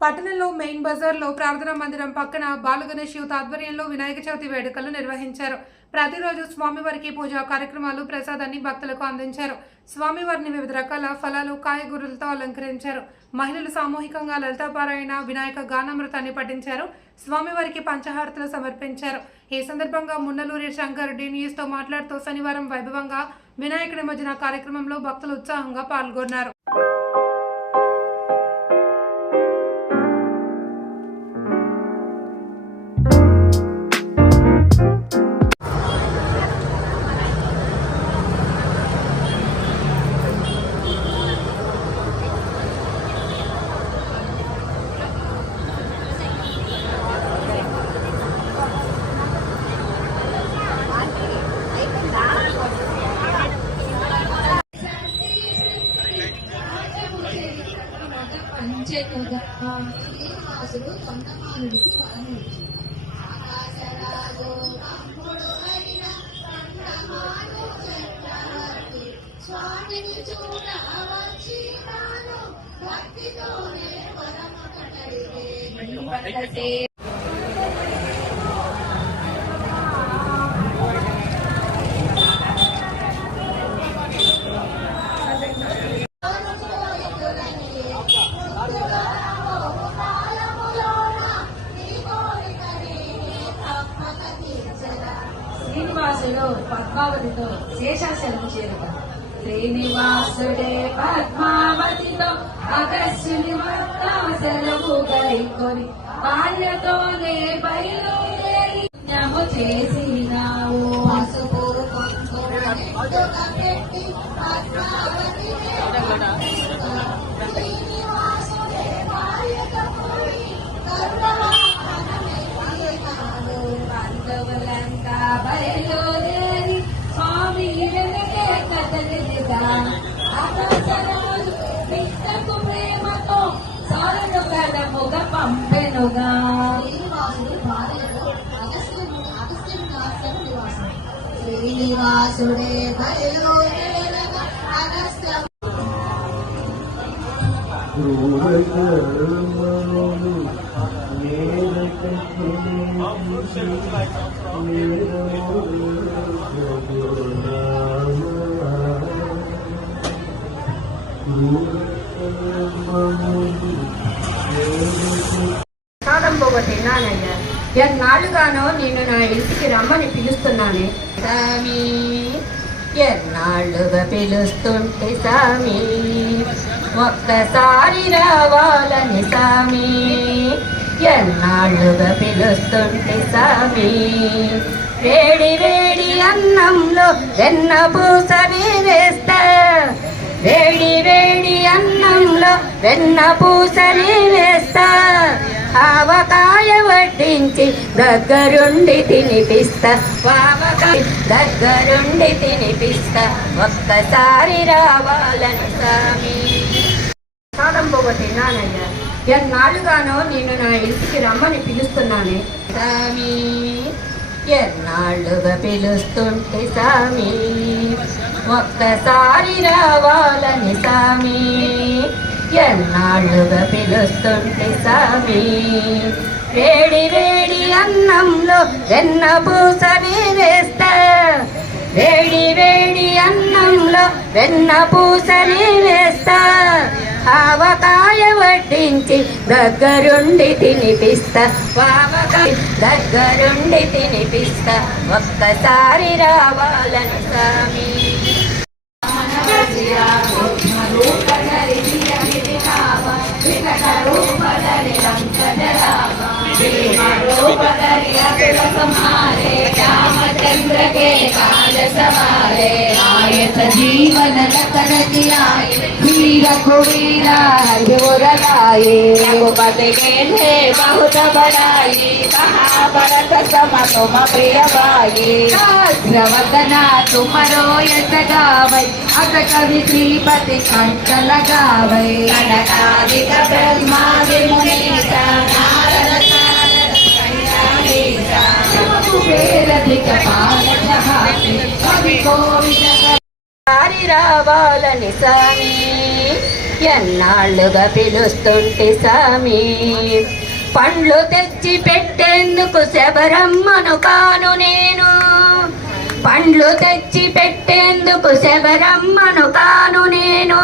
పట్టణంలో మెయిన్ బజార్లో ప్రార్థనా మందిరం పక్కన బాలగణేష్ యూత్ ఆధ్వర్యంలో వినాయక చవితి వేడుకలు నిర్వహించారు. ప్రతిరోజు స్వామివారికి పూజా కార్యక్రమాలు, ప్రసాదాన్ని భక్తులకు అందించారు. స్వామివారిని వివిధ రకాల ఫలాలు, కాయగూరలతో అలంకరించారు. మహిళలు సామూహికంగా లలితాపారాయణ, వినాయక గానామృతాన్ని పఠించారు. స్వామివారికి పంచహారతులు సమర్పించారు. ఈ సందర్భంగా మున్నలూరి శంకర్ న్యూస్తో మాట్లాడుతూ శనివారం వైభవంగా వినాయక నిమజ్జన కార్యక్రమంలో భక్తులు ఉత్సాహంగా పాల్గొన్నారు. అసలు తొండమానుడికి వరము ఆకాశరాజు తమ్ముడు అయిన స్వామిని చూడ వచ్చినాను భక్తితోనే వరము కటడితే శ్రీనివాసుడు పద్మావతితో శేషాచలము చేరుట. శ్రీనివాసుడే పద్మావతితో అగస్యుని వద్ద సెలవు గైకొని బాల్యతోనే బయలుదేరి జ్ఞము చేసినావు. పసుపు పెట్టి పద్మావతి బయలుదేరి స్వామి వెనకే కదలిగా ఆకాశరాజు నిత్యకు ప్రేమతో సారను కలముగ పంపెనుగా. శ్రీనివాసుడు భార్యతో అగస్త్యుని నివాసం. శ్రీనివాసుడే బయలుదేరగా అగస్త్య తిన్నానయ్యా. ఎన్నాళ్ళుగానో నేను నా ఇంటికి రమ్మని పిలుస్తున్నానే సామి. ఎన్నాళ్ళుగా పిలుస్తుంటే సామి, ఒక్కసారి రావాలని సామి. ఎన్నాళ్ళుగా పిలుస్తుంటే సామి, వేడి వేడి అన్నంలో వెన్న పూసని వేస్తా. వేడి వేడి అన్నంలో వెన్న పూసని వేస్తా. ఆవకాయ వడ్డించి దగ్గరుండి తినిపిస్తా. ఆవకాయ దగ్గరుండి తినిపిస్తా. ఒక్కసారి రావాలని సామి. తిన్నానయ్యా. ఎన్నాళ్ళుగానో నేను నా ఇంటికి రమ్మని పిలుస్తున్నానే సామి. ఎన్నాళ్ళుగా పిలుస్తుంటే సామి, ఒక్కసారి రావాలని సామి. ఎన్నాళ్ళుగా పిలుస్తుంటే సామి, వేడి వేడి అన్నంలో వెన్న పూసని వేస్తా. వేడి వేడి అన్నంలో వెన్న పూసని వేస్తా. ఆవకాయ వడ్డించి దగ్గరుండి తినిపిస్తా. ఆవకాయ దగ్గరుండి తినిపిస్తా. ఒక్కసారి రావాలని స్వామి. रामचंद्र के काज सवारे आयत जीवन करती आए वीर रघुवीरा जोर लाए रघुपति के थे बहुत बड़ाई महाभारत सम तुम प्रिय भाई श्रवतना तुमरो यश गावै अत कवि श्रीपति कंठ लगावै कनकादिक ब्रह्मादि मुनीसा नारद రావాలని సామి. ఎన్నాళ్ళుగా పిలుస్తుంటే సామి పండ్లు తెచ్చి పెట్టేందుకు శబరమ్మను కాను నేను పండ్లు తెచ్చి పెట్టేందుకు శబరమ్మను కాను నేను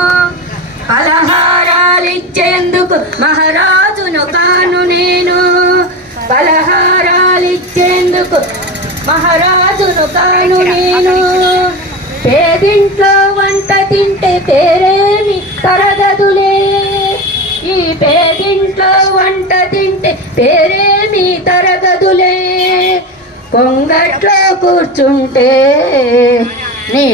పలహారాలిచ్చేందుకు మహారాజును కాను నేను పలహారాలిచ్చేందుకు మహారాజును కాను నేను పేదింట్లో వంట తింటే పేరేమి తరగదులే ఈ పేదింట్లో వంట తింటే పేరేమి తరగదులే పొంగట్లో కూర్చుంటే నీ